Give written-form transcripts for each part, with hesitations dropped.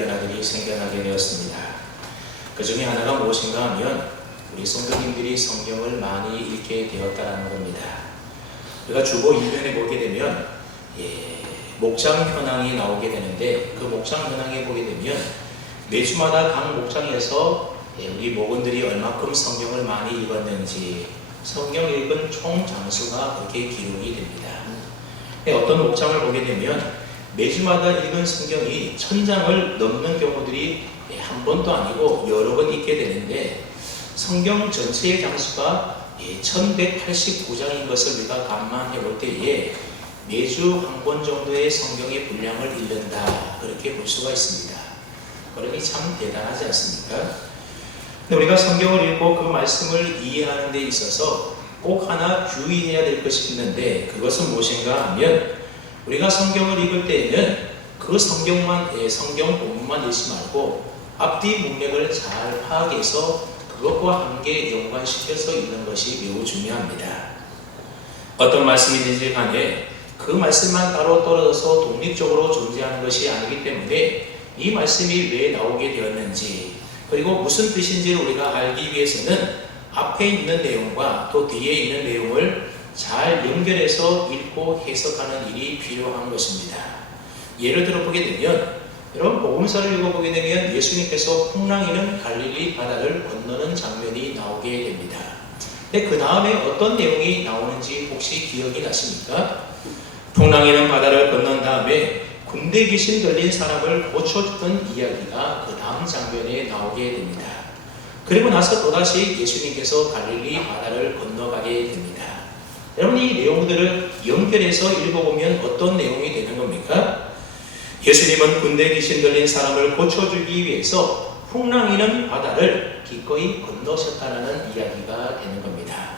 변화들이 생겨나게 되었습니다. 그 중에 하나가 무엇인가 하면 우리 성도님들이 성경을 많이 읽게 되었다는 겁니다. 우리가 주보 2면에 보게 되면 목장 현황이 나오게 되는데, 그 목장 현황에 보게 되면 매주마다 각 목장에서 우리 목원들이 얼마큼 성경을 많이 읽었는지, 성경 읽은 총 장수가 그렇게 기록이 됩니다. 어떤 목장을 보게 되면 매주마다 읽은 성경이 1000장을 넘는 경우들이 한 번도 아니고 여러 번 읽게 되는데, 성경 전체의 장수가 1189장인 것을 우리가 감안해 볼 때에 매주 한 권 정도의 성경의 분량을 읽는다, 그렇게 볼 수가 있습니다. 그러니 참 대단하지 않습니까? 근데 우리가 성경을 읽고 그 말씀을 이해하는 데 있어서 꼭 하나 주의해야 될 것이 있는데, 그것은 무엇인가 하면 우리가 성경을 읽을 때에는 그 성경 본문만 읽지 말고 앞뒤 문맥을 잘 파악해서 그것과 함께 연관시켜서 읽는 것이 매우 중요합니다. 어떤 말씀이든지 간에 그 말씀만 따로 떨어져서 독립적으로 존재하는 것이 아니기 때문에 이 말씀이 왜 나오게 되었는지, 그리고 무슨 뜻인지를 우리가 알기 위해서는 앞에 있는 내용과 또 뒤에 있는 내용을 잘 연결해서 읽고 해석하는 일이 필요한 것입니다. 예를 들어 보게 되면, 여러분 복음서를 읽어보게 되면 예수님께서 풍랑이는 갈릴리 바다를 건너는 장면이 나오게 됩니다. 근데 그 다음에 어떤 내용이 나오는지 혹시 기억이 나십니까? 풍랑이는 바다를 건넌 다음에 군대 귀신 들린 사람을 고쳐주던 이야기가 그 다음 장면에 나오게 됩니다. 그리고 나서 또다시 예수님께서 갈릴리 바다를 건너가게 됩니다. 여러분, 이 내용들을 연결해서 읽어보면 어떤 내용이 되는 겁니까? 예수님은 군대 귀신 들린 사람을 고쳐주기 위해서 풍랑이는 바다를 기꺼이 건너셨다는 이야기가 되는 겁니다.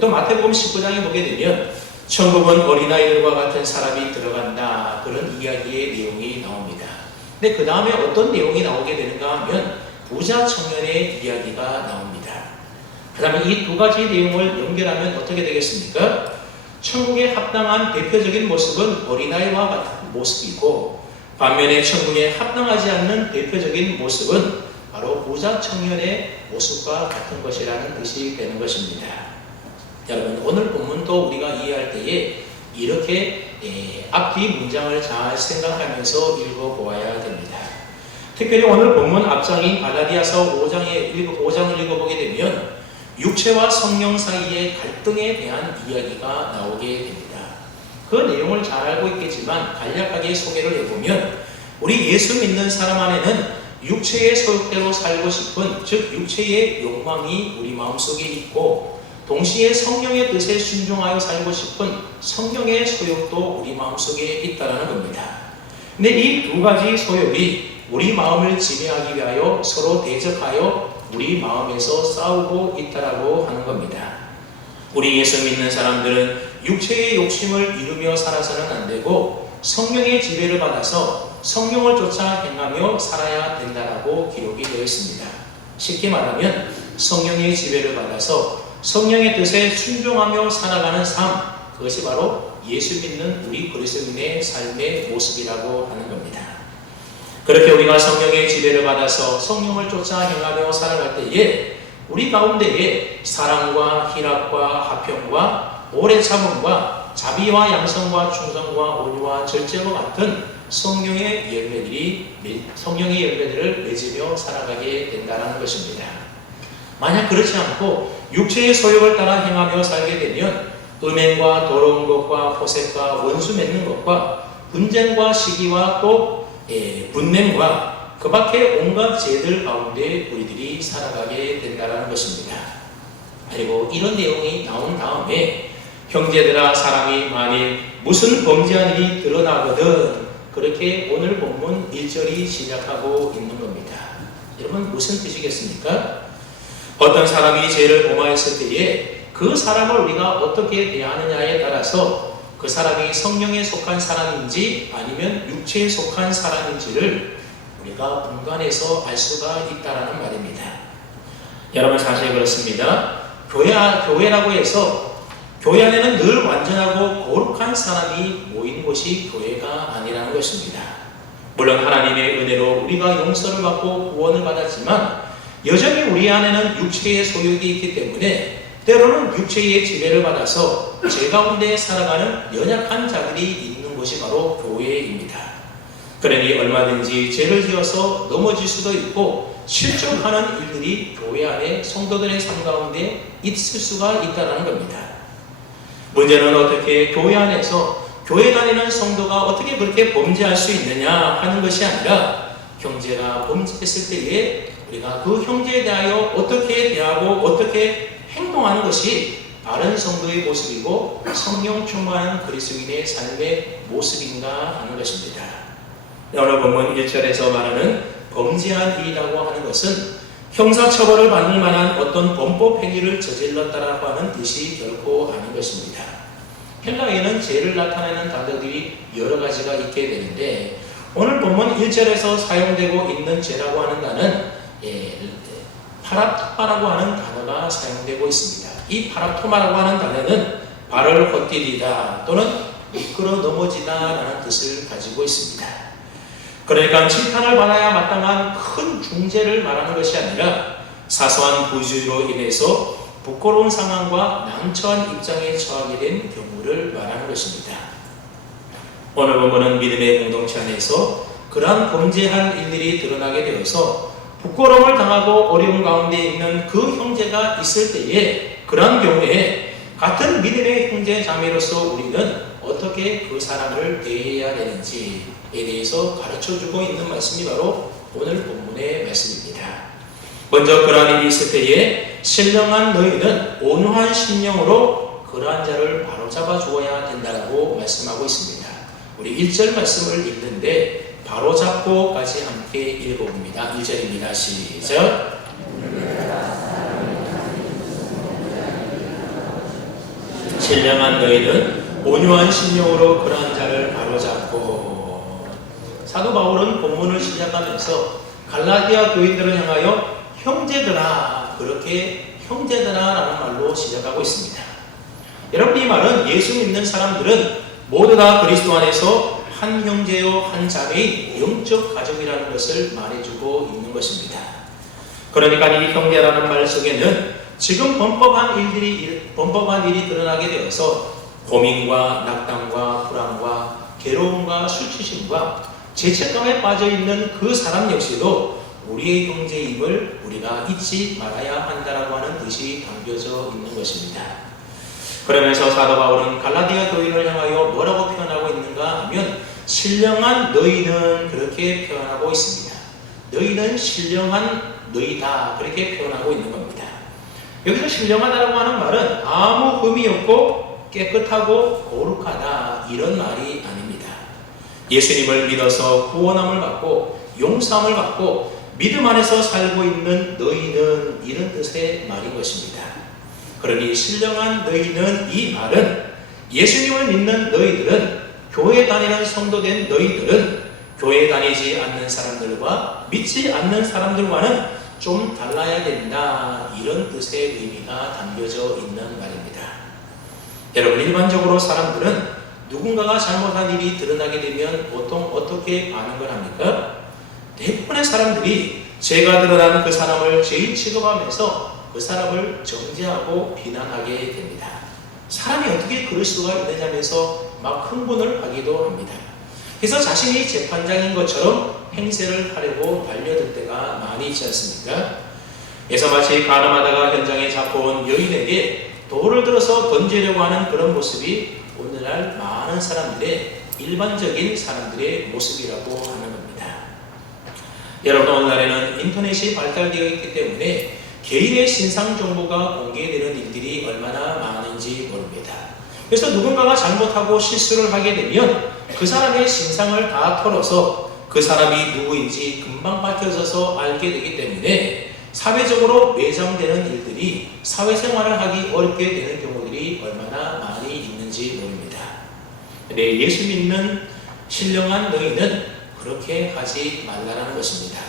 또 마태복음 19장에 보게 되면 천국은 어린아이들과 같은 사람이 들어간다, 그런 이야기의 내용이 나옵니다. 근데 그 다음에 어떤 내용이 나오게 되는가 하면 부자 청년의 이야기가 나옵니다. 그 다음에 이 두 가지 내용을 연결하면 어떻게 되겠습니까? 천국에 합당한 대표적인 모습은 어린아이와 같은 모습이고, 반면에 천국에 합당하지 않는 대표적인 모습은 바로 부자 청년의 모습과 같은 것이라는 뜻이 되는 것입니다. 여러분, 오늘 본문도 우리가 이해할 때에 이렇게 앞뒤 문장을 잘 생각하면서 읽어보아야 됩니다. 특별히 오늘 본문 앞장인 갈라디아서 5장을 읽어보게 되면 육체와 성령 사이의 갈등에 대한 이야기가 나오게 됩니다. 그 내용을 잘 알고 있겠지만 간략하게 소개를 해보면, 우리 예수 믿는 사람 안에는 육체의 소욕대로 살고 싶은, 즉 육체의 욕망이 우리 마음속에 있고, 동시에 성령의 뜻에 순종하여 살고 싶은 성령의 소욕도 우리 마음속에 있다는 겁니다. 근데 이 두 가지 소욕이 우리 마음을 지배하기 위하여 서로 대적하여 우리 마음에서 싸우고 있다라고 하는 겁니다. 우리 예수 믿는 사람들은 육체의 욕심을 이루며 살아서는 안 되고 성령의 지배를 받아서 성령을 쫓아 행하며 살아야 된다라고 기록이 되어 있습니다. 쉽게 말하면 성령의 지배를 받아서 성령의 뜻에 순종하며 살아가는 삶, 그것이 바로 예수 믿는 우리 그리스도인의 삶의 모습이라고 하는 겁니다. 그렇게 우리가 성령의 지배를 받아서 성령을 쫓아 행하며 살아갈 때에 우리 가운데에 사랑과 희락과 화평과 오래 참음과 자비와 양성과 충성과 온유와 절제와 같은 성령의 열매들을 맺으며 살아가게 된다는 것입니다. 만약 그렇지 않고 육체의 소욕을 따라 행하며 살게 되면 음행과 더러운 것과 호색과 원수 맺는 것과 분쟁과 시기와 또 분냄과 그 밖에 온갖 죄들 가운데 우리들이 살아가게 된다는 것입니다. 그리고 이런 내용이 나온 다음에 형제들아, 사람이 만일 무슨 범죄한 일이 드러나거든, 그렇게 오늘 본문 1절이 시작하고 있는 겁니다. 여러분, 무슨 뜻이겠습니까? 어떤 사람이 죄를 범하였을 때에 그 사람을 우리가 어떻게 대하느냐에 따라서 그 사람이 성령에 속한 사람인지 아니면 육체에 속한 사람인지를 우리가 분간해서 알 수가 있다는 말입니다. 여러분, 사실 그렇습니다. 교회라고 해서 교회 안에는 늘 완전하고 거룩한 사람이 모인 곳이 교회가 아니라는 것입니다. 물론 하나님의 은혜로 은혜로 우리가 용서를 받고 구원을 받았지만 여전히 우리 안에는 육체의 소욕이 있기 때문에 때로는 육체의 지배를 받아서 죄 가운데 살아가는 연약한 자들이 있는 곳이 바로 교회입니다. 그러니 얼마든지 죄를 지어서 넘어질 수도 있고 실족하는 일들이 교회 안에 성도들의 삶 가운데 있을 수가 있다는 겁니다. 문제는 어떻게 교회 안에서 교회 다니는 성도가 어떻게 그렇게 범죄할 수 있느냐 하는 것이 아니라 형제가 범죄했을 때에 우리가 그 형제에 대하여 어떻게 대하고 어떻게 행동하는 것이 바른 성도의 모습이고 성령 충만한 그리스도인의 삶의 모습인가 하는 것입니다. 오늘 본문 1절에서 말하는 범죄한 일이라고 하는 것은 형사처벌을 받을 만한 어떤 범법 행위를 저질렀다라고 하는 뜻이 결코 아닌 것입니다. 헬라어에는 죄를 나타내는 단어들이 여러 가지가 있게 되는데 오늘 본문 1절에서 사용되고 있는 죄라고 하는 단어는 파랍토마라고 하는 단어가 사용되고 있습니다. 이 파랍토마라고 하는 단어는 발을 헛디디다 또는 미끄러 넘어지다 라는 뜻을 가지고 있습니다. 그러니까 심판을 받아야 마땅한 큰 중죄를 말하는 것이 아니라 사소한 부주의로 인해서 부끄러운 상황과 난처한 입장에 처하게 된 경우를 말하는 것입니다. 오늘 본문은 믿음의 공동체 안에서 그러한 범죄한 일들이 드러나게 되어서 부끄러움을 당하고 어려움 가운데 있는 그 형제가 있을 때에 그러한 경우에 같은 믿음의 형제 자매로서 우리는 어떻게 그 사람을 대해야 되는지에 대해서 가르쳐주고 있는 말씀이 바로 오늘 본문의 말씀입니다. 먼저 그러한 일이 있을 때에 신령한 너희는 온유한 심령으로 그러한 자를 바로잡아 주어야 된다고 말씀하고 있습니다. 우리 1절 말씀을 읽는데 바로잡고까지 함께 읽어봅니다. 1절입니다. 시작. 신령한 너희는 온유한 심령으로 그러한 자를 바로잡고. 사도 바울은 본문을 시작하면서 갈라디아 교인들을 향하여 형제들아, 그렇게 형제들아 라는 말로 시작하고 있습니다. 여러분, 이 말은 예수 믿는 사람들은 모두 다 그리스도 안에서 한 형제요 한 자매의 영적 가족이라는 것을 말해주고 있는 것입니다. 그러니까 이 형제라는 말 속에는 지금 범법한 일이 드러나게 되어서 고민과 낙담과 불안과 괴로움과 수치심과 죄책감에 빠져있는 그 사람 역시도 우리의 형제임을 우리가 잊지 말아야 한다라고 하는 뜻이 담겨져 있는 것입니다. 그러면서 사도 바울은 갈라디아 교인을 향하여 뭐라고 표현하고 있는가 하면 신령한 너희는 그렇게 표현하고 있습니다. 너희는 신령한 너희다 그렇게 표현하고 있는 겁니다. 여기서 신령하다라고 하는 말은 아무 흠이 없고 깨끗하고 거룩하다 이런 말이 아닙니다. 예수님을 믿어서 구원함을 받고 용서함을 받고 믿음 안에서 살고 있는 너희는 이런 뜻의 말인 것입니다. 그러니 신령한 너희는 이 말은 예수님을 믿는 너희들은 교회 다니는 성도된 너희들은 교회 다니지 않는 사람들과 믿지 않는 사람들과는 좀 달라야 된다 이런 뜻의 의미가 담겨져 있는 말입니다. 여러분, 일반적으로 사람들은 누군가가 잘못한 일이 드러나게 되면 보통 어떻게 반응을 합니까? 대부분의 사람들이 죄가 드러난 그 사람을 죄인 취급하면서 그 사람을 정죄하고 비난하게 됩니다. 사람이 어떻게 그럴 수가 있느냐면서 막 흥분을 하기도 합니다. 그래서 자신이 재판장인 것처럼 행세를 하려고 달려들 때가 많이 있지 않습니까? 그래서 마치 가늠하다가 현장에 잡혀온 여인에게 돌을 들어서 던지려고 하는 그런 모습이 오늘날 많은 사람들의 일반적인 사람들의 모습이라고 하는 겁니다. 여러분, 오늘날에는 인터넷이 발달되어 있기 때문에 개인의 신상 정보가 공개되는 일들이 얼마나 많은지 모릅니다. 그래서 누군가가 잘못하고 실수를 하게 되면 그 사람의 신상을 다 털어서 그 사람이 누구인지 금방 밝혀져서 알게 되기 때문에 사회적으로 매장되는 일들이 사회생활을 하기 어렵게 되는 경우들이 얼마나 많이 있는지 모릅니다. 네, 예수 믿는 신령한 너희는 그렇게 하지 말라는 것입니다.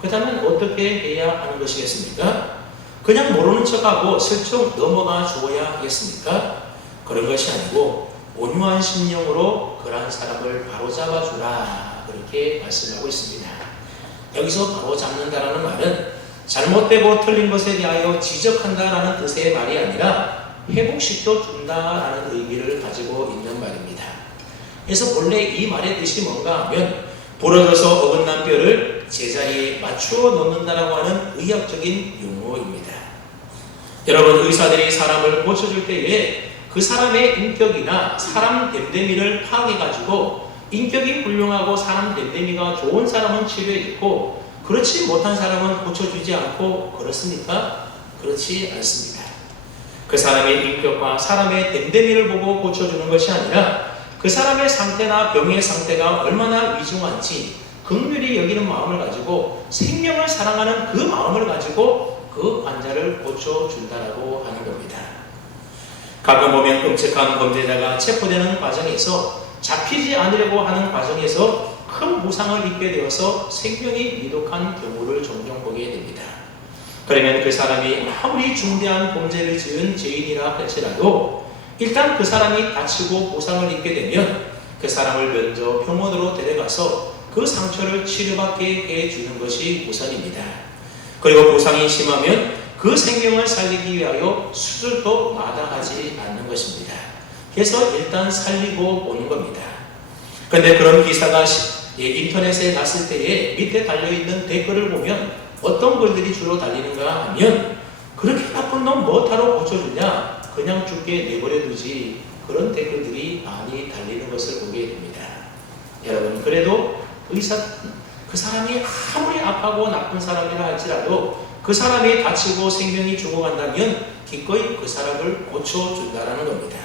그렇다면 어떻게 해야 하는 것이겠습니까? 그냥 모르는 척하고 슬쩍 넘어가 주어야 하겠습니까? 그런 것이 아니고 온유한 심령으로 그러한 사람을 바로잡아 주라 그렇게 말씀하고 있습니다. 여기서 바로 잡는다라는 말은 잘못되고 틀린 것에 대하여 지적한다라는 뜻의 말이 아니라 회복시켜 준다라는 의미를 가지고 있는 말입니다. 그래서 본래 이 말의 뜻이 뭔가 하면 부러져서 어긋난 뼈를 제자리에 맞추어 놓는다라고 하는 의학적인 용어입니다. 여러분, 의사들이 사람을 고쳐줄 때에 그 사람의 인격이나 사람 됨됨이를 파악해가지고 인격이 훌륭하고 사람 됨됨이가 좋은 사람은 치료해주고 그렇지 못한 사람은 고쳐주지 않고 그렇습니까? 그렇지 않습니다. 그 사람의 인격과 사람의 됨됨이를 보고 고쳐주는 것이 아니라 그 사람의 상태나 병의 상태가 얼마나 위중한지 긍휼히 여기는 마음을 가지고 생명을 사랑하는 그 마음을 가지고 그 환자를 고쳐준다라고 하는 겁니다. 가끔 보면 끔찍한 범죄자가 체포되는 과정에서 잡히지 않으려고 하는 과정에서 큰 부상을 입게 되어서 생명이 위독한 경우를 종종 보게 됩니다. 그러면 그 사람이 아무리 중대한 범죄를 지은 죄인이라 할지라도 일단 그 사람이 다치고 부상을 입게 되면 그 사람을 먼저 병원으로 데려가서 그 상처를 치료받게 해주는 것이 우선입니다. 그리고 부상이 심하면 그 생명을 살리기 위하여 수술도 마다하지 않는 것입니다. 그래서 일단 살리고 오는 겁니다. 그런데 그런 기사가 인터넷에 났을 때에 밑에 달려있는 댓글을 보면 어떤 글들이 주로 달리는가 하면 그렇게 나쁜 놈 뭐하러 고쳐주냐, 그냥 죽게 내버려두지, 그런 댓글들이 많이 달리는 것을 보게 됩니다. 여러분, 그래도 그 사람이 아무리 악하고 나쁜 사람이라 할지라도 그 사람이 다치고 생명이 죽어간다면 기꺼이 그 사람을 고쳐준다라는 겁니다.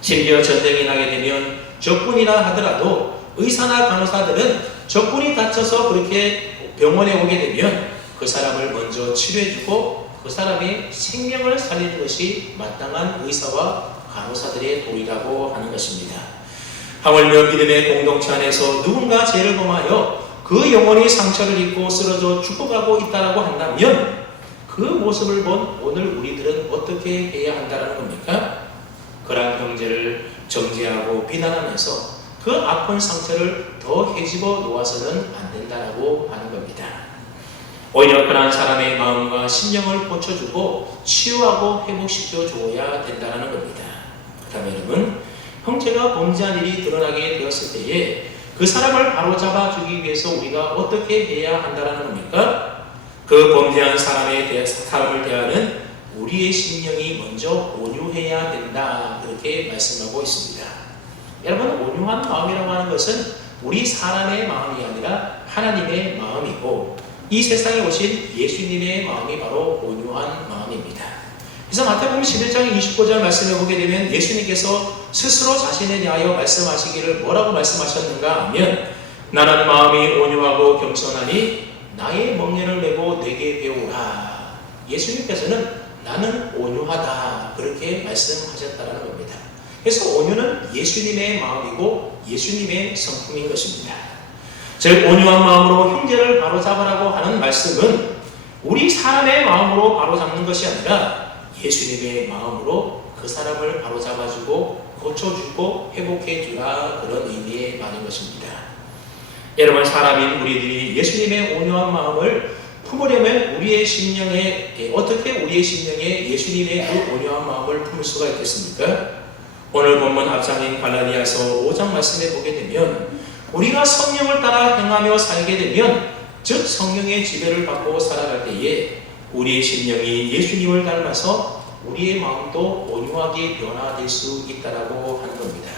심지어 전쟁이 나게 되면 적군이라 하더라도 의사나 간호사들은 적군이 다쳐서 그렇게 병원에 오게 되면 그 사람을 먼저 치료해주고 그 사람의 생명을 살리는 것이 마땅한 의사와 간호사들의 도리라고 하는 것입니다. 하물며 믿음의 공동체 안에서 누군가 죄를 범하여 그 영혼이 상처를 입고 쓰러져 죽어가고 있다라고 한다면 그 모습을 본 오늘 우리들은 어떻게 해야 한다는 겁니까? 그러한 형제를 정죄하고 비난하면서 그 아픈 상처를 더 헤집어 놓아서는 안 된다라고 하는 겁니다. 오히려 그러한 사람의 마음과 심령을 고쳐주고 치유하고 회복시켜 주어야 된다는 겁니다. 그러면 여러분, 형제가 범죄한 일이 드러나게 되었을 때에 그 사람을 바로잡아 주기 위해서 우리가 어떻게 해야 한다는 겁니까? 그 범죄한 사람을 대하는 우리의 심령이 먼저 온유해야 된다, 그렇게 말씀하고 있습니다. 여러분, 온유한 마음이라고 하는 것은 우리 사람의 마음이 아니라 하나님의 마음이고 이 세상에 오신 예수님의 마음이 바로 온유한 마음입니다. 그래서 마태복음 11장 29절 말씀을 보게 되면 예수님께서 스스로 자신에 대하여 말씀하시기를 뭐라고 말씀하셨는가 하면 나는 마음이 온유하고 겸손하니 나의 멍에를 메고 내게 배우라. 예수님께서는 나는 온유하다, 그렇게 말씀하셨다는 겁니다. 그래서 온유는 예수님의 마음이고 예수님의 성품인 것입니다. 즉 온유한 마음으로 형제를 바로잡으라고 하는 말씀은 우리 사람의 마음으로 바로잡는 것이 아니라 예수님의 마음으로 그 사람을 바로잡아주고 고쳐주고 회복해주라, 그런 의미의 말인 것입니다. 여러분, 사람인 우리들이 예수님의 온유한 마음을 품으려면 우리의 심령에 어떻게 우리의 심령에 예수님의 그 온유한 마음을 품을 수가 있겠습니까? 오늘 본문 앞장인 갈라디아서 5장 말씀에 보게 되면 우리가 성령을 따라 행하며 살게 되면 즉 성령의 지배를 받고 살아갈 때에 우리의 심령이 예수님을 닮아서 우리의 마음도 온유하게 변화될 수 있다라고 하는 겁니다.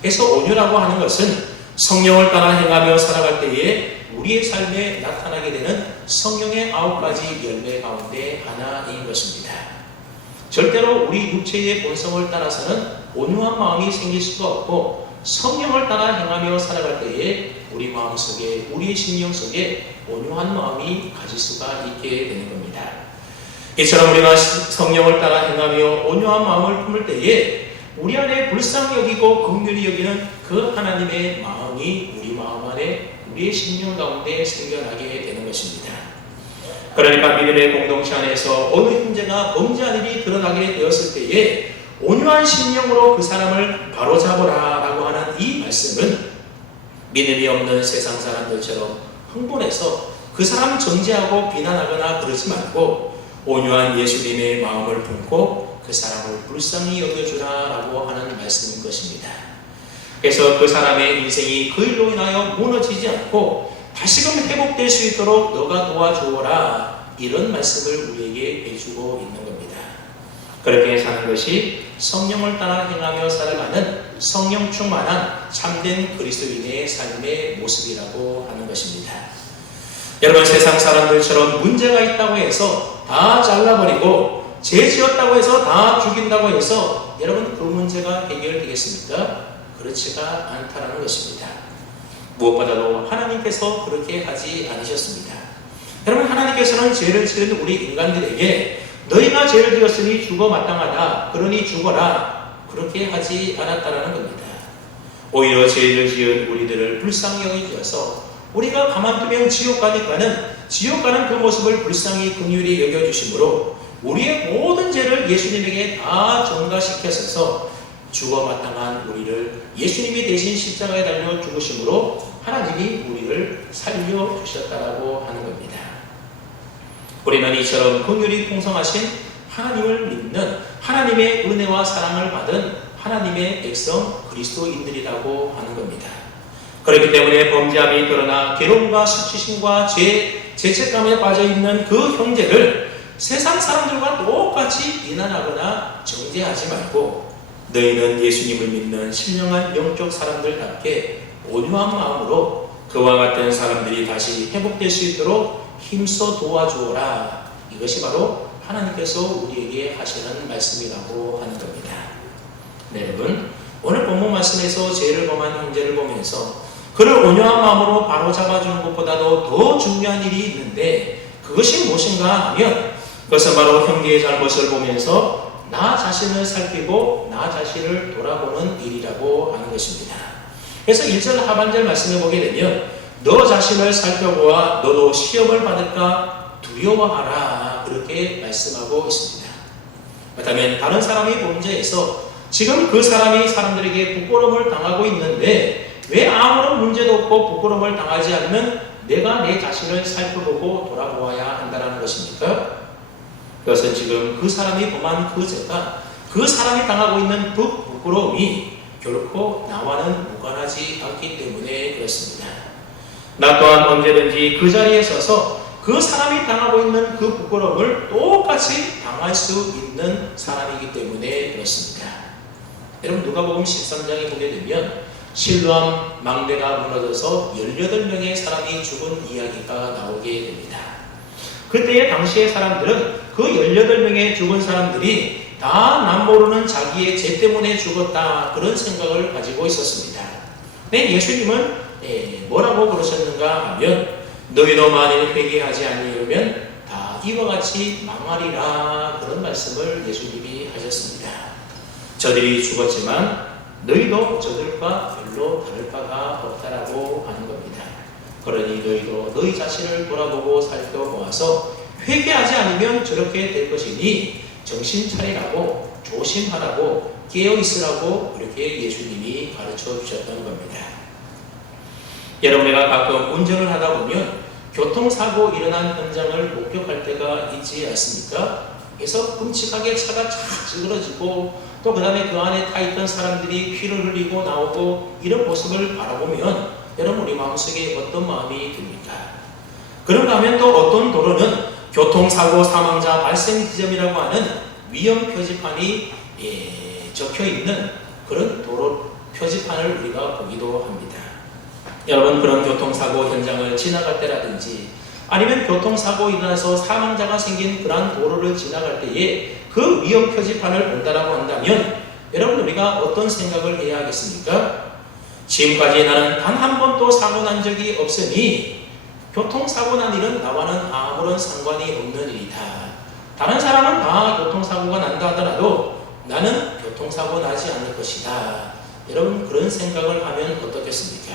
그래서 온유라고 하는 것은 성령을 따라 행하며 살아갈 때에 우리의 삶에 나타나게 되는 성령의 9가지 열매 가운데 하나인 것입니다. 절대로 우리 육체의 본성을 따라서는 온유한 마음이 생길 수가 없고 성령을 따라 행하며 살아갈 때에 우리 마음속에, 우리의 심령 속에 온유한 마음이 가질 수가 있게 되는 겁니다. 이처럼 우리가 성령을 따라 행하며 온유한 마음을 품을 때에 우리 안에 불쌍히 여기고 긍휼히 여기는 그 하나님의 마음이 우리 마음 안에, 우리의 심령 가운데 생겨나게 되는 것입니다. 그러니까 믿음의 공동체 안에서 어느 형제가 범죄한 일이 드러나게 되었을 때에 온유한 심령으로 그 사람을 바로잡으라 라고 하는 이 말씀은 믿음이 없는 세상 사람들처럼 흥분해서 그 사람 정죄하고 비난하거나 그러지 말고 온유한 예수님의 마음을 품고 그 사람을 불쌍히 여겨주라라고 하는 말씀인 것입니다. 그래서 그 사람의 인생이 그 일로 인하여 무너지지 않고 다시금 회복될 수 있도록 너가 도와주어라, 이런 말씀을 우리에게 해주고 있는 겁니다. 그렇게 사는 것이 성령을 따라 행하며 살아가는 성령 충만한 참된 그리스도인의 삶의 모습이라고 하는 것입니다. 여러분, 세상 사람들처럼 문제가 있다고 해서 다 잘라버리고 죄 지었다고 해서 다 죽인다고 해서 여러분 그 문제가 해결되겠습니까? 그렇지가 않다는 것입니다. 무엇보다도 하나님께서 그렇게 하지 않으셨습니다. 여러분, 하나님께서는 죄를 지은 우리 인간들에게 너희가 죄를 지었으니 죽어 마땅하다, 그러니 죽어라, 그렇게 하지 않았다는 겁니다. 오히려 죄를 지은 우리들을 불쌍히 여겨주셔서 우리가 가만두면 지옥 가니까는 지옥 가는 그 모습을 불쌍히 긍휼히 여겨주심으로 우리의 모든 죄를 예수님에게 다 전가시켜서 죽어 마땅한 우리를 예수님이 대신 십자가에 달려 죽으심으로 하나님이 우리를 살려주셨다라고 하는 겁니다. 우리는 이처럼 긍휼이 풍성하신 하나님을 믿는 하나님의 은혜와 사랑을 받은 하나님의 백성 그리스도인들이라고 하는 겁니다. 그렇기 때문에 범죄함이 드러나 괴로움과 수치심과 죄책감에 빠져있는 그 형제를 세상 사람들과 똑같이 비난하거나 정죄하지 말고 너희는 예수님을 믿는 신령한 영적 사람들답게 온유한 마음으로 그와 같은 사람들이 다시 회복될 수 있도록 힘써 도와주어라. 이것이 바로 하나님께서 우리에게 하시는 말씀이라고 하는 겁니다. 네, 여러분, 오늘 본문 말씀에서 죄를 범한 형제를 보면서 그를 온유한 마음으로 바로잡아주는 것보다도 더 중요한 일이 있는데 그것이 무엇인가 하면 그것은 바로 형제의 잘못을 보면서 나 자신을 살피고 나 자신을 돌아보는 일이라고 하는 것입니다. 그래서 1절 하반절 말씀을 보게 되면 너 자신을 살펴보아 너도 시험을 받을까 두려워하라, 그렇게 말씀하고 있습니다. 그렇다면 다른 사람이 범죄해서 지금 그 사람이 사람들에게 부끄러움을 당하고 있는데 왜 아무런 문제도 없고 부끄러움을 당하지 않으면 내가 내 자신을 살펴보고 돌아보아야 한다는 것입니까? 그것은 지금 그 사람이 범한 그 죄가 그 사람이 당하고 있는 그 부끄러움이 결코 나와는 무관하지 않기 때문에 그렇습니다. 나 또한 언제든지 그 자리에 서서 그 사람이 당하고 있는 그 부끄러움을 똑같이 당할 수 있는 사람이기 때문에 그렇습니다. 여러분, 누가복음 13장에 보게 되면 실로암 망대가 무너져서 18명의 사람이 죽은 이야기가 나오게 됩니다. 그때의 당시의 사람들은 그 18명의 죽은 사람들이 다 남모르는 자기의 죄 때문에 죽었다, 그런 생각을 가지고 있었습니다. 근데 예수님은 뭐라고 그러셨는가 하면 너희도 만일 회개하지 아니하면 다 이와 같이 망하리라, 그런 말씀을 예수님이 하셨습니다. 저들이 죽었지만 너희도 저들과 별로 다를 바가 없다라고 하는 겁니다. 그러니 너희도 너희 자신을 돌아보고 살펴보아서 회개하지 않으면 저렇게 될 것이니 정신 차리라고, 조심하라고, 깨어있으라고 그렇게 예수님이 가르쳐 주셨던 겁니다. 여러분, 내가 가끔 운전을 하다 보면 교통사고 일어난 현장을 목격할 때가 있지 않습니까? 그래서 끔찍하게 차가 쫙 찌그러지고 또 그 다음에 그 안에 타있던 사람들이 피를 흘리고 나오고 이런 모습을 바라보면 여러분, 우리 마음속에 어떤 마음이 듭니까? 그런가 하면 또 어떤 도로는 교통사고 사망자 발생 지점이라고 하는 위험 표지판이 적혀있는 그런 도로 표지판을 우리가 보기도 합니다. 여러분, 그런 교통사고 현장을 지나갈 때라든지 아니면 교통사고 일어나서 사망자가 생긴 그러한 도로를 지나갈 때에 그 위험 표지판을 본다라고 한다면 여러분, 우리가 어떤 생각을 해야 하겠습니까? 지금까지 나는 단 한 번도 사고 난 적이 없으니 교통사고 난 일은 나와는 아무런 상관이 없는 일이다. 다른 사람은 다 교통사고가 난다 하더라도 나는 교통사고 나지 않을 것이다. 여러분, 그런 생각을 하면 어떻겠습니까?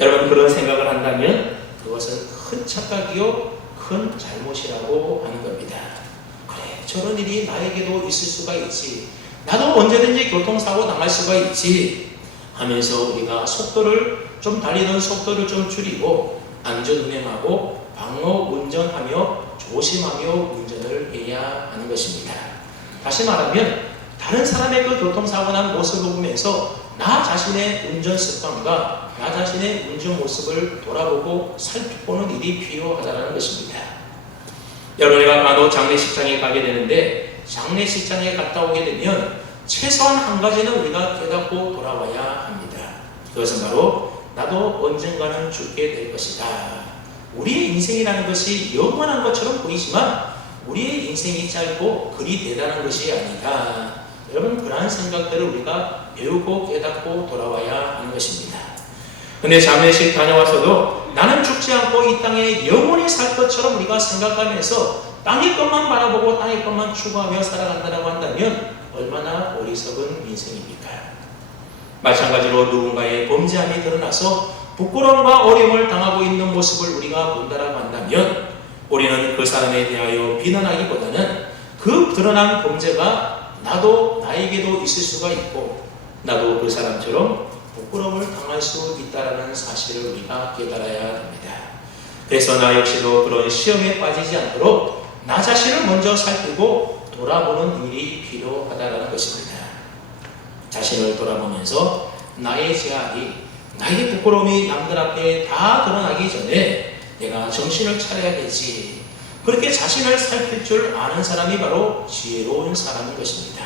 여러분, 그런 생각을 한다면 그것은 큰 착각이요 큰 잘못이라고 하는 겁니다. 그래, 저런 일이 나에게도 있을 수가 있지, 나도 언제든지 교통사고 당할 수가 있지 하면서 우리가 속도를 좀 달리는 속도를 좀 줄이고 안전 운행하고 방어 운전하며 조심하며 운전을 해야 하는 것입니다. 다시 말하면 다른 사람의 그 교통사고 난 모습을 보면서 나 자신의 운전 습관과 나 자신의 운전 모습을 돌아보고 살펴보는 일이 필요하다는 것입니다. 여러분과 간혹 장례식장에 가게 되는데 장례식장에 갔다 오게 되면 최소한 한 가지는 우리가 깨닫고 돌아와야 합니다. 그것은 바로 나도 언젠가는 죽게 될 것이다. 우리의 인생이라는 것이 영원한 것처럼 보이지만 우리의 인생이 짧고 그리 대단한 것이 아니다. 여러분, 그러한 생각들을 우리가 배우고 깨닫고 돌아와야 하는 것입니다. 근데 장례식 다녀와서도 나는 죽지 않고 이 땅에 영원히 살 것처럼 우리가 생각하면서 땅의 것만 바라보고 땅의 것만 추구하며 살아간다고 한다면 얼마나 어리석은 인생입니까? 마찬가지로 누군가의 범죄함이 드러나서 부끄러움과 어려움을 당하고 있는 모습을 우리가 본다라고 한다면 우리는 그 사람에 대하여 비난하기보다는 그 드러난 범죄가 나도 나에게도 있을 수가 있고 나도 그 사람처럼 부끄러움을 당할 수 있다는 사실을 우리가 깨달아야 합니다. 그래서 나 역시도 그런 시험에 빠지지 않도록 나 자신을 먼저 살피고 돌아보는 일이 필요하다는 것입니다. 자신을 돌아보면서 나의 죄악이, 나의 부끄러움이 남들 앞에 다 드러나기 전에 내가 정신을 차려야 되지. 그렇게 자신을 살필 줄 아는 사람이 바로 지혜로운 사람인 것입니다.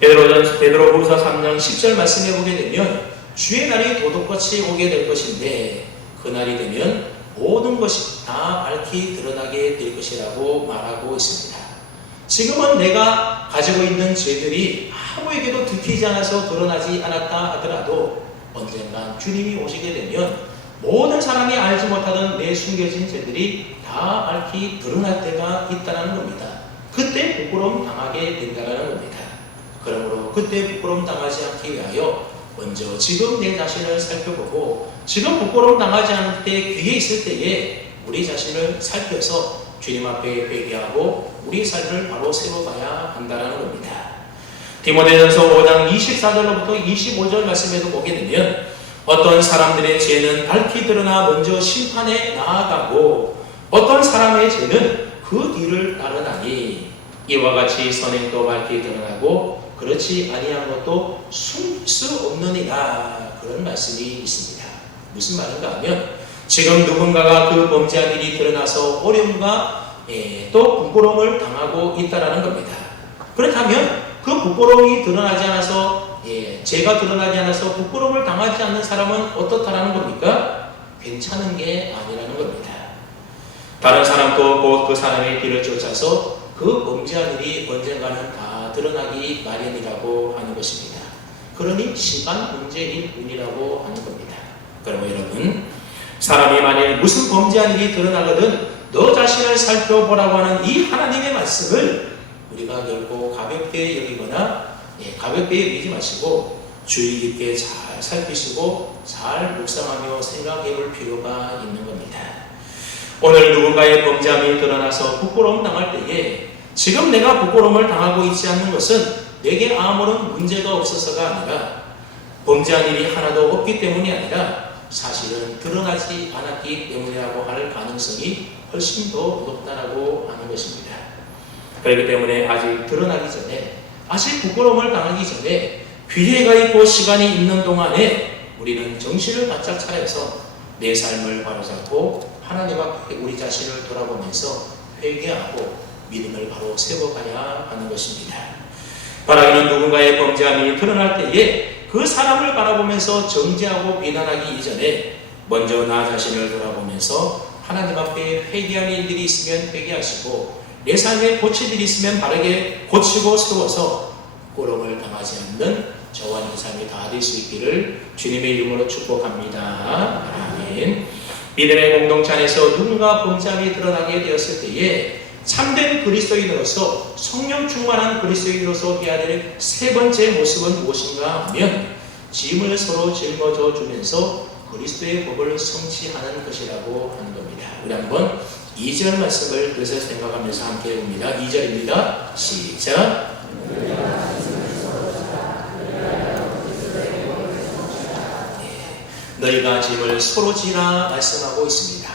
베드로후서 3장 10절 말씀해 보게 되면 주의 날이 도둑같이 오게 될 것인데 그 날이 되면 모든 것이 다 밝히 드러나게 될 것이라고 말하고 있습니다. 지금은 내가 가지고 있는 죄들이 아무에게도 들키지 않아서 드러나지 않았다 하더라도 언젠간 주님이 오시게 되면 모든 사람이 알지 못하던 내 숨겨진 죄들이 다 밝히 드러날 때가 있다는 겁니다. 그때 부끄러움 당하게 된다는 겁니다. 그러므로 그때 부끄러움 당하지 않기 위하여 먼저 지금 내 자신을 살펴보고 지금 부끄러움 당하지 않을 때 귀에 있을 때에 우리 자신을 살펴서 주님 앞에 회개하고 우리 삶을 바로 세워가야 한다는 겁니다. 디모데전서 5장 24절로부터 25절 말씀에도 보게 되면 어떤 사람들의 죄는 밝히 드러나 먼저 심판에 나아가고 어떤 사람의 죄는 그 뒤를 따르나니 이와 같이 선행도 밝히 드러나고 그렇지 아니한 것도 숨길 수 없느니라. 그런 말씀이 있습니다. 무슨 말인가 하면 지금 누군가가 그 범죄한 일이 드러나서 어려움과 또 부끄러움을 당하고 있다는 겁니다. 그렇다면 그 부끄러움이 드러나지 않아서 죄가 드러나지 않아서 부끄러움을 당하지 않는 사람은 어떻다라는 겁니까? 괜찮은 게 아니라는 겁니다. 다른 사람도 곧 그 사람의 길을 쫓아서 그 범죄한 일이 언젠가는 다 드러나기 마련이라고 하는 것입니다. 그러니 시간 문제일 뿐이라고 하는 겁니다. 그러면 여러분, 사람이 만일 무슨 범죄한 일이 드러나거든 너 자신을 살펴보라고 하는 이 하나님의 말씀을 우리가 결코 가볍게 여기거나 가볍게 여기지 마시고 주의 깊게 잘 살피시고 잘 묵상하며 생각해 볼 필요가 있는 겁니다. 오늘 누군가의 범죄함이 드러나서 부끄러움 당할 때에 지금 내가 부끄러움을 당하고 있지 않는 것은 내게 아무런 문제가 없어서가 아니라 범죄한 일이 하나도 없기 때문이 아니라 사실은 드러나지 않았기 때문이라고 할 가능성이 훨씬 더 높다라고 하는 것입니다. 그렇기 때문에 아직 드러나기 전에 아직 부끄러움을 당하기 전에 기회가 있고 시간이 있는 동안에 우리는 정신을 바짝 차려서 내 삶을 바로잡고 하나님 앞에 우리 자신을 돌아보면서 회개하고 믿음을 바로 세워가야 하는 것입니다. 바라기는 누군가의 범죄함이 드러날 때에 그 사람을 바라보면서 정죄하고 비난하기 이전에 먼저 나 자신을 돌아보면서 하나님 앞에 회개할 일들이 있으면 회개하시고 내 삶에 고칠 일이 있으면 바르게 고치고 세워서 부끄러움을 당하지 않는 저와 이 삶이 다 될 수 있기를 주님의 이름으로 축복합니다. 아멘. 믿음의 공동체 안에서 누군가 범죄함이 드러나게 되었을 때에 참된 그리스도인으로서 성령 충만한 그리스도인으로서 해야 될 세 번째 모습은 무엇인가 하면 짐을 서로 짊어져 주면서 그리스도의 법을 성취하는 것이라고 하는 겁니다. 우리 한번 2절 말씀을 그래서 생각하면서 함께 해봅니다. 2절입니다. 시작. 너희가 짐을 서로 지라 말씀하고 있습니다.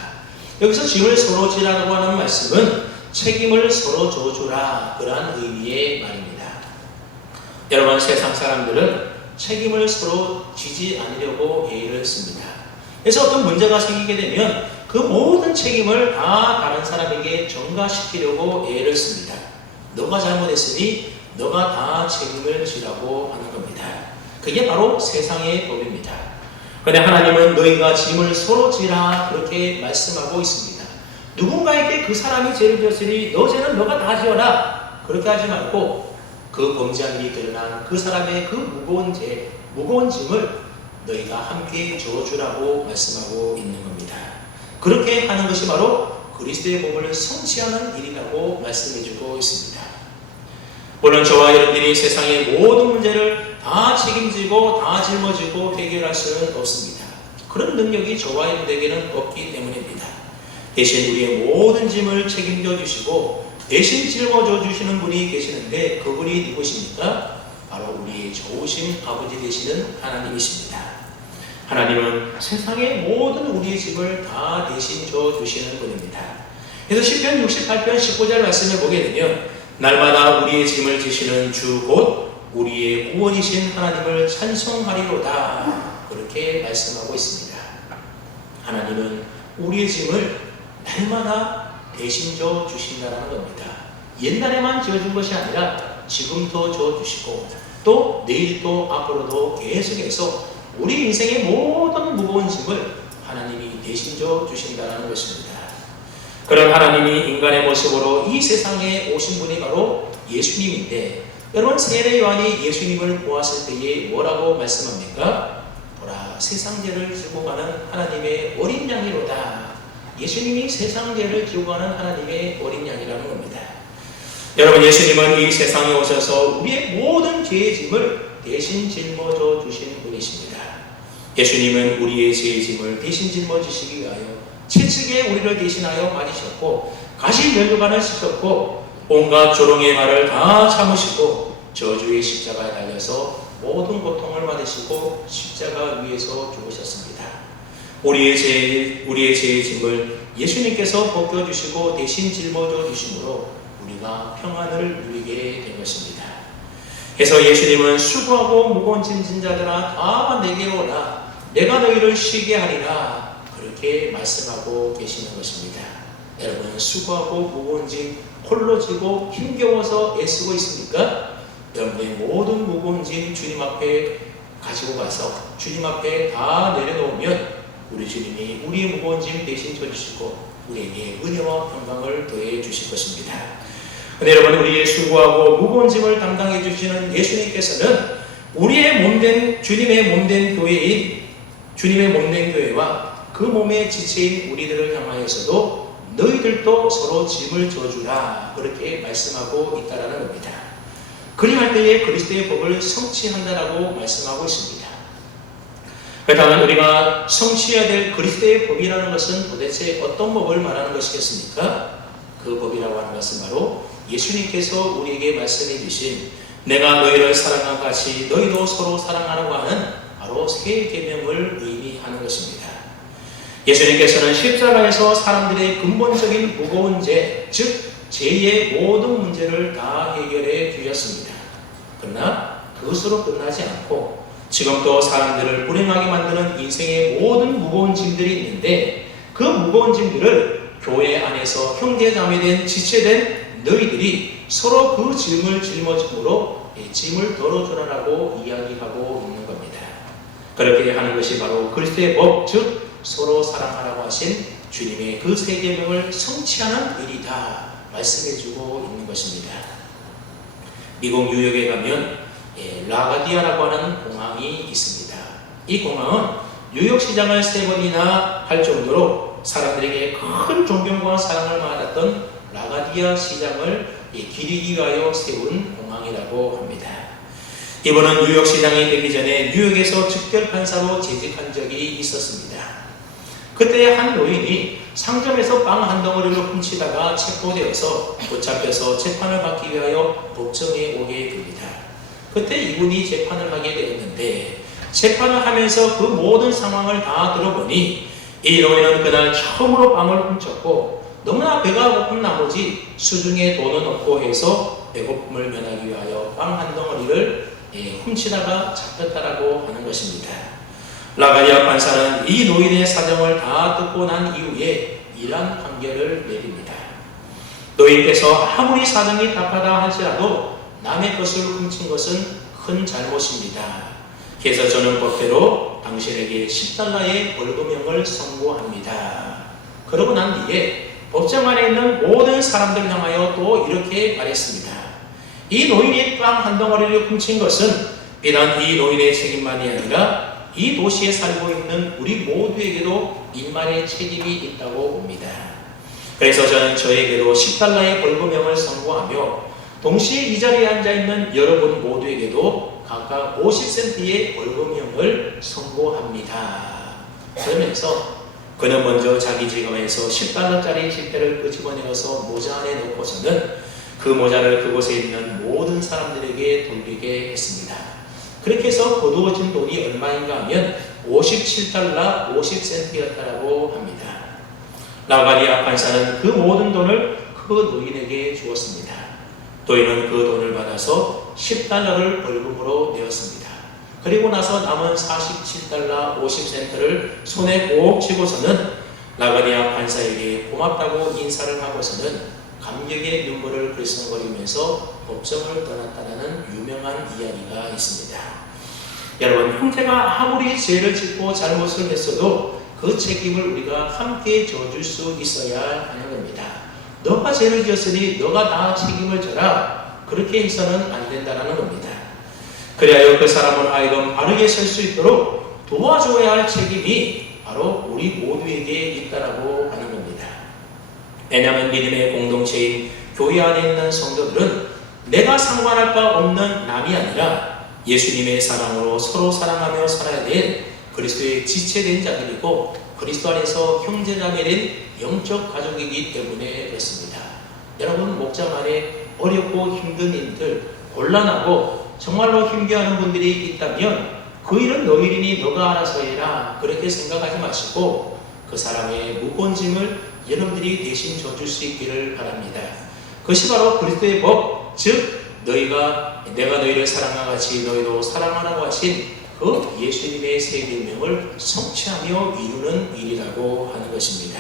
여기서 짐을 서로 지라고 하는 말씀은 책임을 서로 져주라 그러한 의미의 말입니다. 여러분, 세상 사람들은 책임을 서로 지지 않으려고 애를 씁니다. 그래서 어떤 문제가 생기게 되면 그 모든 책임을 다 다른 사람에게 전가시키려고 애를 씁니다. 너가 잘못했으니 너가 다 책임을 지라고 하는 겁니다. 그게 바로 세상의 법입니다. 그런데 하나님은 너희가 짐을 서로 지라 그렇게 말씀하고 있습니다. 누군가에게 그 사람이 죄를 지었으니 너 죄는 너가 다 지어라 그렇게 하지 말고 그 범죄한 일이 드러난 그 사람의 그 무거운 짐을 너희가 함께 져주라고 말씀하고 있는 겁니다. 그렇게 하는 것이 바로 그리스도의 복음을 성취하는 일이라고 말씀해주고 있습니다. 물론 저와 여러분들이 세상의 모든 문제를 다 책임지고 다 짊어지고 해결할 수는 없습니다. 그런 능력이 저와 여러분에게는 없기 때문입니다. 대신 우리의 모든 짐을 책임져 주시고 대신 짊어져 주시는 분이 계시는데 그분이 누구십니까? 바로 우리의 좋으신 아버지 되시는 하나님이십니다. 하나님은 세상의 모든 우리의 짐을 다 대신 져 주시는 분입니다. 그래서 시편 68편 19절 말씀을 보게 되면 날마다 우리의 짐을 지시는 주 곧 우리의 구원이신 하나님을 찬송하리로다 그렇게 말씀하고 있습니다. 하나님은 우리의 짐을 날마다 대신 져 주신다는 겁니다. 옛날에만 지어준 것이 아니라 지금도 져 주시고 또 내일도 앞으로도 계속해서 우리 인생의 모든 무거운 짐을 하나님이 대신 져 주신다는 것입니다. 그런 하나님이 인간의 모습으로 이 세상에 오신 분이 바로 예수님인데 여러분, 세례 요한이 예수님을 보았을 때에 뭐라고 말씀합니까? 보라, 세상 죄를 지고 가는 하나님의 어린 양이로다. 예수님이 세상 죄를 지고 가는 하나님의 어린 양이라는 겁니다. 여러분, 예수님은 이 세상에 오셔서 우리의 모든 죄의 짐을 대신 짊어져 주신 분이십니다. 예수님은 우리의 죄의 짐을 대신 짊어지시기 위하여 채찍에 우리를 대신하여 맞으셨고 가시 면류관을 쓰셨고 온갖 조롱의 말을 다 참으시고 저주의 십자가에 달려서 모든 고통을 받으시고 십자가 위에서 죽으셨습니다. 우리의 죄의 짐을 예수님께서 벗겨주시고 대신 짊어져 주심으로 우리가 평안을 누리게 된 것입니다. 그래서 예수님은 수고하고 무거운 짐진 자들아 다 내게로 오라 내가 너희를 쉬게 하리라 그렇게 말씀하고 계시는 것입니다. 여러분, 수고하고 무거운 짐 홀로 지고 힘겨워서 애쓰고 있습니까? 여러분의 모든 무거운 짐 주님 앞에 가지고 가서 주님 앞에 다 내려놓으면 우리 주님이 우리의 무거운 짐 대신 져주시고 우리에게 은혜와 평강을 더해 주실 것입니다. 근데 여러분, 우리의 수고하고 무거운 짐을 담당해 주시는 예수님께서는 우리의 몸된 주님의 몸된 교회인 주님의 몸된 교회와 그 몸의 지체인 우리들을 향하여서도 너희들도 서로 짐을 져주라 그렇게 말씀하고 있다는 겁니다. 그리할 때에 그리스도의 법을 성취한다라고 말씀하고 있습니다. 그렇다면 우리가 성취해야 될 그리스도의 법이라는 것은 도대체 어떤 법을 말하는 것이겠습니까? 그 법이라고 하는 것은 바로 예수님께서 우리에게 말씀해 주신 내가 너희를 사랑한 같이 너희도 서로 사랑하라고 하는 바로 새 계명을 의미하는 것입니다. 예수님께서는 십자가에서 사람들의 근본적인 무거운 죄, 즉 죄의 모든 문제를 다 해결해 주셨습니다. 그러나 그것으로 끝나지 않고 지금도 사람들을 불행하게 만드는 인생의 모든 무거운 짐들이 있는데 그 무거운 짐들을 교회 안에서 형제자매된 지체된 너희들이 서로 그 짐을 짊어짐으로 짐을 덜어주라고 이야기하고 있는 겁니다. 그렇게 하는 것이 바로 그리스도의 법, 즉 서로 사랑하라고 하신 주님의 그 세 계명을 성취하는 일이다 말씀해주고 있는 것입니다. 미국 뉴욕에 가면 라가디아라고 하는 공항이 있습니다. 이 공항은 뉴욕 시장을 3번이나 할 정도로 사람들에게 큰 존경과 사랑을 받았던 라가디아 시장을 기리기 위하여 세운 공항이라고 합니다. 이분은 뉴욕 시장이 되기 전에 뉴욕에서 즉결판사로 재직한 적이 있었습니다. 그때 한 노인이 상점에서 빵 한 덩어리를 훔치다가 체포되어서 붙잡혀서 재판을 받기 위하여 법정에 오게 됩니다. 그때 이분이 재판을 하게 되었는데 재판을 하면서 그 모든 상황을 다 들어보니 이 노인은 그날 처음으로 빵을 훔쳤고 너무나 배가 고픈 나머지 수중에 돈은 없고 해서 배고픔을 면하기 위하여 빵 한 덩어리를 훔치다가 잡혔다라고 하는 것입니다. 라가리아 판사는 이 노인의 사정을 다 듣고 난 이후에 이러한 판결을 내립니다. 노인께서 아무리 사정이 답하다 할지라도 남의 것을 훔친 것은 큰 잘못입니다. 그래서 저는 법대로 당신에게 10달러의 벌금형을 선고합니다. 그러고 난 뒤에 법정 안에 있는 모든 사람들을 향하여 또 이렇게 말했습니다. 이 노인이 빵 한 덩어리를 훔친 것은 비단 이 노인의 책임만이 아니라 이 도시에 살고 있는 우리 모두에게도 일말의 책임이 있다고 봅니다. 그래서 저는 저에게도 10달러의 벌금형을 선고하며 동시에 이 자리에 앉아있는 여러분 모두에게도 각각 50센트의 벌금형을 선고합니다. 그러면서 그는 먼저 자기 지갑에서 10달러짜리 지폐를 끄집어내어서 모자 안에 넣고서는 그 모자를 그곳에 있는 모든 사람들에게 돌리게 했습니다. 그렇게 해서 거두어진 돈이 얼마인가 하면 57달러 50센트였다고 합니다. 라가리아 판사는 그 모든 돈을 그 노인에게 주었습니다. 노인은 그 돈을 받아서 10달러를 벌금으로 내었습니다. 그리고 나서 남은 47달러 50센트를 손에 꼭 쥐고서는 라가리아 판사에게 고맙다고 인사를 하고서는 감격의 눈물을 글썽거리면서 법정을 떠났다는 유명한 이야기가 있습니다. 여러분, 형제가 아무리 죄를 짓고 잘못을 했어도 그 책임을 우리가 함께 져줄 수 있어야 하는 겁니다. 너가 죄를 지었으니 너가 다 책임을 져라. 그렇게 해서는 안 된다는 겁니다. 그래야 그 사람은 하여금 바르게 설 수 있도록 도와줘야 할 책임이 바로 우리 모두에게 있다라고 하는 겁니다. 왜냐하면 믿음의 공동체인 교회 안에 있는 성도들은 내가 상관할 바 없는 남이 아니라 예수님의 사랑으로 서로 사랑하며 살아야 될 그리스도의 지체된 자들이고 그리스도 안에서 형제자매된 영적 가족이기 때문에 그렇습니다. 여러분, 목장 안에 어렵고 힘든 일들, 곤란하고 정말로 힘겨워하는 분들이 있다면 그 일은 너 일이니 너가 알아서 해라. 그렇게 생각하지 마시고 그 사람의 무거운 짐을 여러분들이 대신 져줄 수 있기를 바랍니다. 그것이 바로 그리스도의 법, 즉 내가 너희를 사랑과 같이 너희도 사랑하라고 하신 그 예수님의 새 계명을 성취하며 이루는 일이라고 하는 것입니다.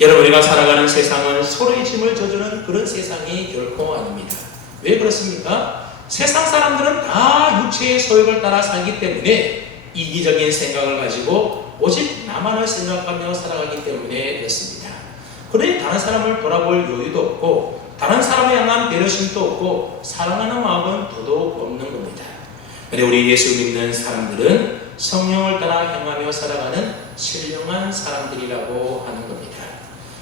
여러분, 우리가 살아가는 세상은 서로의 짐을 져주는 그런 세상이 결코 아닙니다. 왜 그렇습니까? 세상 사람들은 다 육체의 소욕을 따라 살기 때문에 이기적인 생각을 가지고 오직 나만을 생각하며 살아가기 때문에 그렇습니다. 그러니 다른 사람을 돌아볼 여유도 없고 다른 사람에 향한 배려심도 없고 사랑하는 마음은 더더욱 없는 겁니다. 그런데 우리 예수 믿는 사람들은 성령을 따라 행하며 살아가는 신령한 사람들이라고 하는 겁니다.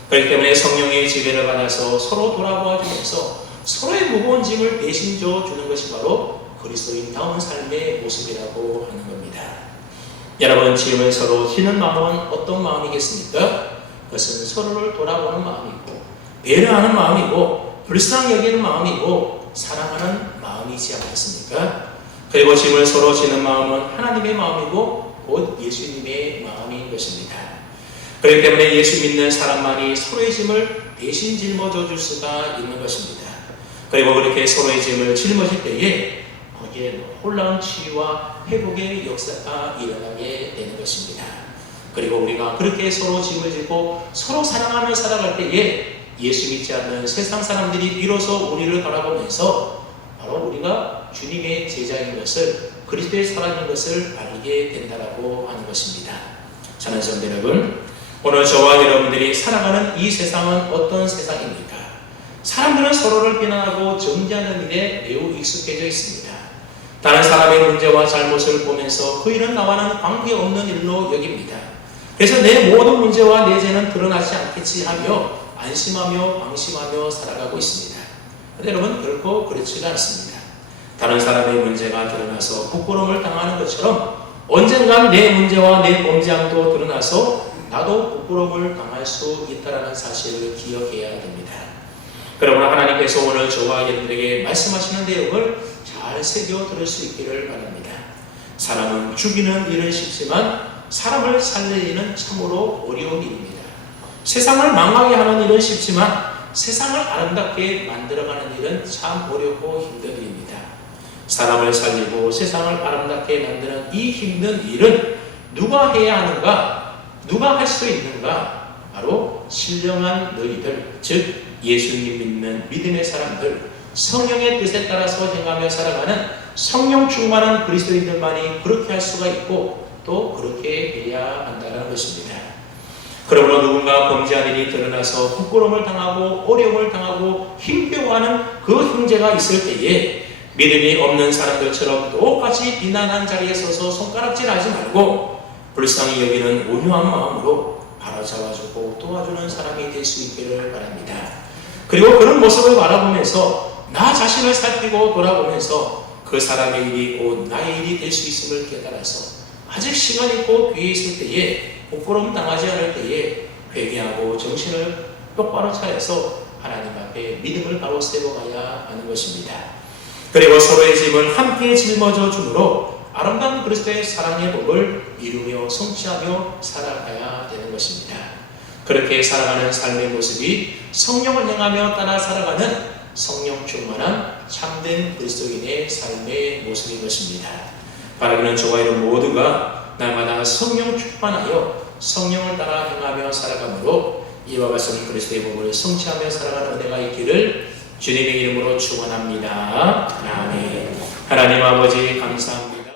그렇기 때문에 성령의 지배를 받아서 서로 돌아보아주면서 서로의 무거운 짐을 대신 져주는 것이 바로 그리스도인다운 삶의 모습이라고 하는 겁니다. 여러분, 짐을 서로 지는 마음은 어떤 마음이겠습니까? 그것은 서로를 돌아보는 마음이고 배려하는 마음이고 불쌍히 여기는 마음이고 사랑하는 마음이지 않겠습니까? 그리고 짐을 서로 지는 마음은 하나님의 마음이고 곧 예수님의 마음인 것입니다. 그렇기 때문에 예수 믿는 사람만이 서로의 짐을 대신 짊어져 줄 수가 있는 것입니다. 그리고 그렇게 서로의 짐을 짊어질 때에 거기에 놀라운 치유와 회복의 역사가 일어나게 되는 것입니다. 그리고 우리가 그렇게 서로 짐을 지고 서로 사랑하며 살아갈 때에 예수 믿지 않는 세상 사람들이 비로소 우리를 바라보면서 바로 우리가 주님의 제자인 것을, 그리스도의 사랑인 것을 알게 된다라고 하는 것입니다. 사랑하는 성도 여러분, 오늘 저와 여러분들이 살아가는 이 세상은 어떤 세상입니까? 사람들은 서로를 비난하고 정죄하는 일에 매우 익숙해져 있습니다. 다른 사람의 문제와 잘못을 보면서 그 일은 나와는 관계없는 일로 여깁니다. 그래서 내 모든 문제와 내 죄는 드러나지 않겠지 하며 안심하며 방심하며 살아가고 있습니다. 그런데 여러분, 결코 그렇지가 않습니다. 다른 사람의 문제가 드러나서 부끄러움을 당하는 것처럼 언젠간 내 문제와 내 범죄함도 드러나서 나도 부끄러움을 당할 수 있다는 사실을 기억해야 됩니다. 그러므로 하나님께서 오늘 저와 여러분들에게 말씀하시는 내용을 잘 새겨 들을 수 있기를 바랍니다. 사람은 죽이는 일은 쉽지만 사람을 살리는 일은 참으로 어려운 일입니다. 세상을 망하게 하는 일은 쉽지만 세상을 아름답게 만들어가는 일은 참 어렵고 힘든 일입니다. 사람을 살리고 세상을 아름답게 만드는 이 힘든 일은 누가 해야 하는가? 누가 할 수 있는가? 바로 신령한 너희들, 즉 예수님 믿는 믿음의 사람들, 성령의 뜻에 따라서 행하며 살아가는 성령 충만한 그리스도인들만이 그렇게 할 수가 있고 또 그렇게 해야 한다는 것입니다. 그러므로 누군가 범죄한 일이 드러나서 부끄러움을 당하고 어려움을 당하고 힘겨워하는 그 형제가 있을 때에 믿음이 없는 사람들처럼 똑같이 비난한 자리에 서서 손가락질하지 말고 불쌍히 여기는 온유한 마음으로 바로잡아주고 도와주는 사람이 될 수 있기를 바랍니다. 그리고 그런 모습을 바라보면서 나 자신을 살피고 돌아보면서 그 사람의 일이 곧 나의 일이 될 수 있음을 깨달아서 아직 시간 있고 기회 있을 때에 부끄러움 당하지 않을 때에 회개하고 정신을 똑바로 차려서 하나님 앞에 믿음을 바로 세워가야 하는 것입니다. 그리고 서로의 짐을 함께 짊어져 주므로 아름다운 그리스도의 사랑의 복을 이루며 성취하며 살아가야 되는 것입니다. 그렇게 살아가는 삶의 모습이 성령을 행하며 따라 살아가는 성령 충만한 참된 그리스도인의 삶의 모습인 것입니다. 바라기는 저와 여러분 모두가 날마다 성령 충만하여 성령을 따라 행하며 살아가므로 이와 같은 그리스도의 복을 성취하며 살아가는 은혜가 있기를 주님의 이름으로 축원합니다. 아멘. 하나님 아버지 감사합니다.